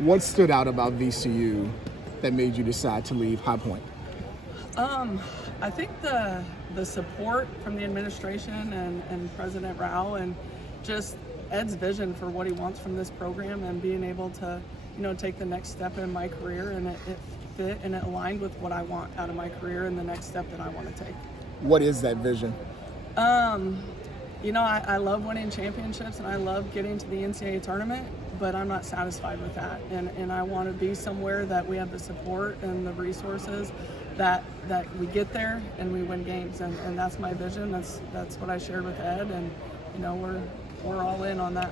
What stood out about VCU that made you decide to leave High Point? I think the support from the administration and President Rao, and just Ed's vision for what he wants from this program, and being able to, take the next step in my career, and it fit and it aligned with what I want out of my career and the next step that I want to take. What is that vision? I love winning championships and I love getting to the NCAA tournament, but I'm not satisfied with that. And I want to be somewhere that we have the support and the resources that we get there and we win games. And that's my vision. That's what I shared with Ed, and we're all in on that.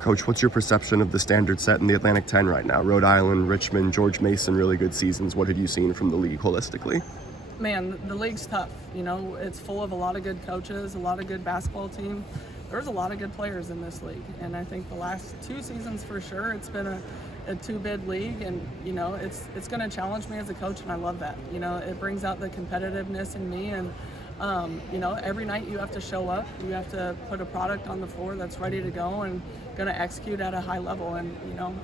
Coach, what's your perception of the standard set in the Atlantic 10 right now? Rhode Island, Richmond, George Mason, really good seasons. What have you seen from the league holistically? Man, the league's tough. It's full of a lot of good coaches, a lot of good basketball team. There's a lot of good players in this league, and I think the last 2 seasons for sure, it's been a 2-bid league, and it's going to challenge me as a coach, and I love that. It brings out the competitiveness in me, and every night you have to show up. You have to put a product on the floor that's ready to go and going to execute at a high level, and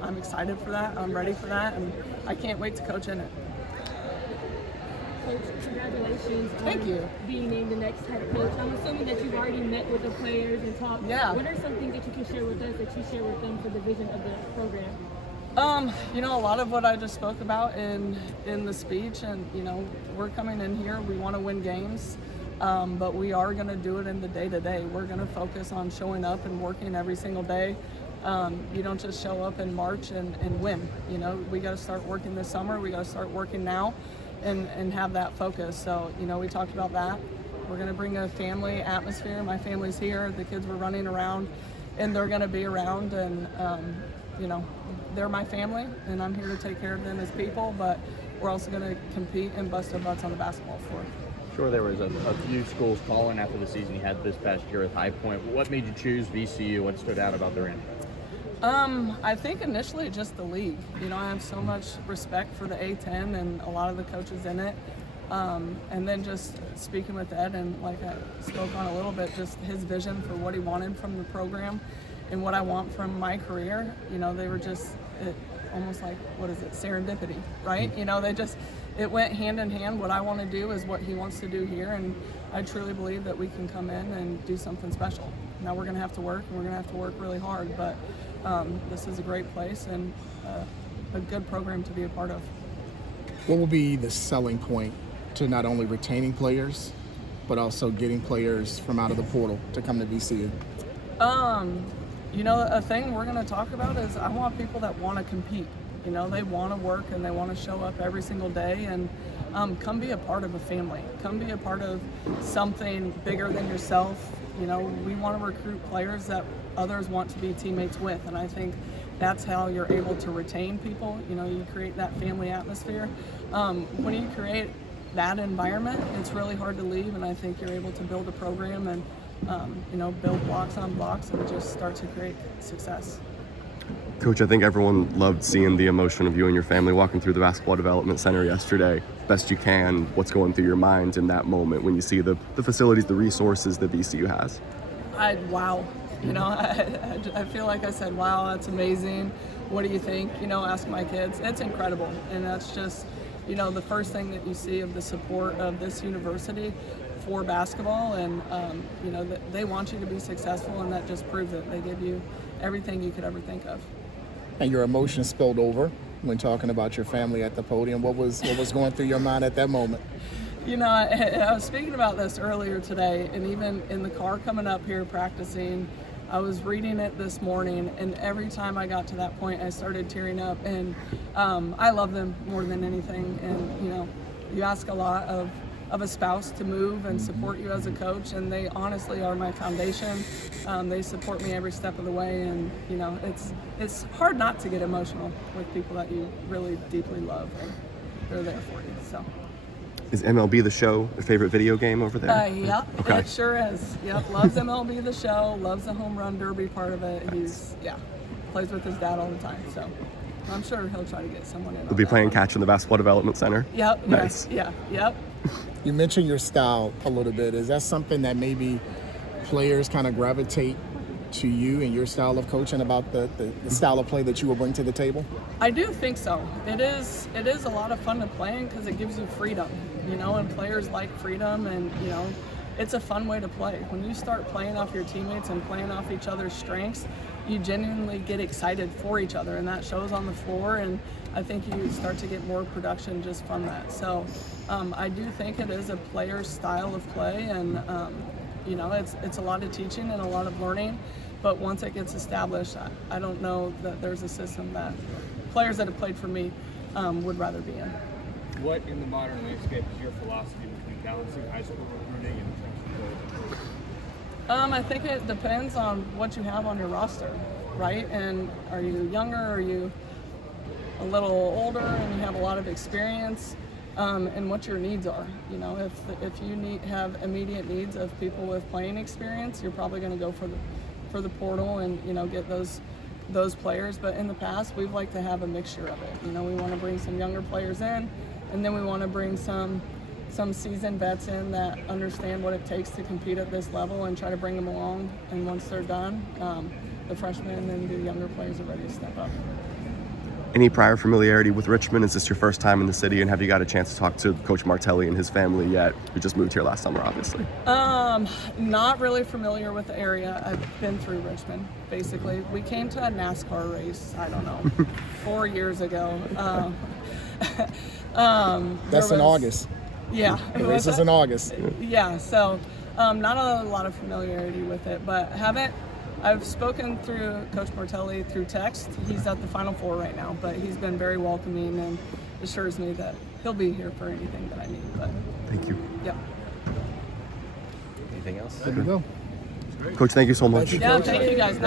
I'm excited for that. I'm ready for that, and I can't wait to coach in it. Coach, congratulations Thank you. Being named the next head coach. I'm assuming that you've already met with the players and talked. Yeah. What are some things that you can share with us that you share with them for the vision of the program? A lot of what I just spoke about in the speech, and we're coming in here, we want to win games, but we are going to do it in the day-to-day. We're going to focus on showing up and working every single day. You don't just show up in March and win. We got to start working this summer. We got to start working now and have that focus. So, we talked about that. We're going to bring a family atmosphere. My family's here. The kids were running around, and they're going to be around, and they're my family, and I'm here to take care of them as people, but we're also going to compete and bust our butts on the basketball floor. Sure, there was a few schools calling after the season you had this past year at High Point. What made you choose VCU? What stood out about their end? I think initially just the league. I have so much respect for the A10 and a lot of the coaches in it. And then just speaking with Ed, and like I spoke on a little bit, just his vision for what he wanted from the program and what I want from my career. They were just almost like, serendipity, right? It went hand in hand. What I want to do is what he wants to do here, and I truly believe that we can come in and do something special. Now we're going to have to work, and we're going to have to work really hard, but this is a great place and a good program to be a part of. What will be the selling point to not only retaining players, but also getting players from out of the portal to come to VCU? A thing we're going to talk about is I want people that want to compete. They want to work and they want to show up every single day, and come be a part of a family. Come be a part of something bigger than yourself. We want to recruit players that others want to be teammates with, and I think that's how you're able to retain people. You create that family atmosphere. When you create that environment, it's really hard to leave, and I think you're able to build a program and build blocks on blocks and just start to create success. Coach, I think everyone loved seeing the emotion of you and your family walking through the Basketball Development Center yesterday. Best you can, what's going through your mind in that moment when you see the facilities, the resources that VCU has? Wow. I feel like I said, wow, that's amazing. What do you think? Ask my kids. It's incredible. And that's just, the first thing that you see of the support of this university for basketball, and they want you to be successful, and that just proves it. They give you everything you could ever think of. And your emotions spilled over when talking about your family at the podium. What was going through your mind at that moment? I was speaking about this earlier today, and even in the car coming up here practicing, I was reading it this morning, and every time I got to that point, I started tearing up. And I love them more than anything. And you ask a lot of a spouse to move and support you as a coach, and they honestly are my foundation. They support me every step of the way, and it's hard not to get emotional with people that you really deeply love, and they're there for you. So. Is MLB The Show a favorite video game over there? Yep, Okay. It sure is. Yep, loves MLB The Show, loves the home run derby part of it. Plays with his dad all the time, so I'm sure he'll try to get someone in. We'll be playing catch in the Basketball Development Center. Yep. Nice. Yep. You mentioned your style a little bit. Is that something that maybe players kind of gravitate to you and your style of coaching about the style of play that you will bring to the table? I do think so. It is a lot of fun to play in because it gives you freedom, and players like freedom, and it's a fun way to play. When you start playing off your teammates and playing off each other's strengths, you genuinely get excited for each other, and that shows on the floor, and I think you start to get more production just from that. So I do think it is a player's style of play, and it's a lot of teaching and a lot of learning, but once it gets established, I don't know that there's a system that players that have played for me would rather be in. What in the modern landscape is your philosophy between balancing high school recruiting and transfer portal? I think it depends on what you have on your roster, right? And are you younger? Are you a little older and you have a lot of experience? And what your needs are. If you have immediate needs of people with playing experience, you're probably going to go for the portal and get those players. But in the past, we've liked to have a mixture of it. We want to bring some younger players in, and then we want to bring some seasoned vets in that understand what it takes to compete at this level and try to bring them along. And once they're done, the freshmen and the younger players are ready to step up. Any prior familiarity with Richmond? Is this your first time in the city, and have you got a chance to talk to Coach Martelli and his family yet? We just moved here last summer, obviously. Not really familiar with the area. I've been through Richmond, basically. We came to a NASCAR race, I don't know, 4 years ago. That's in August. Yeah. The race is in August. Yeah, so not a lot of familiarity with it, but I've spoken through Coach Martelli through text. He's at the Final Four right now, but he's been very welcoming and assures me that he'll be here for anything that I need. But Thank you. Yep. Anything else? There we go. Coach, thank you so much. Yeah, thank you guys.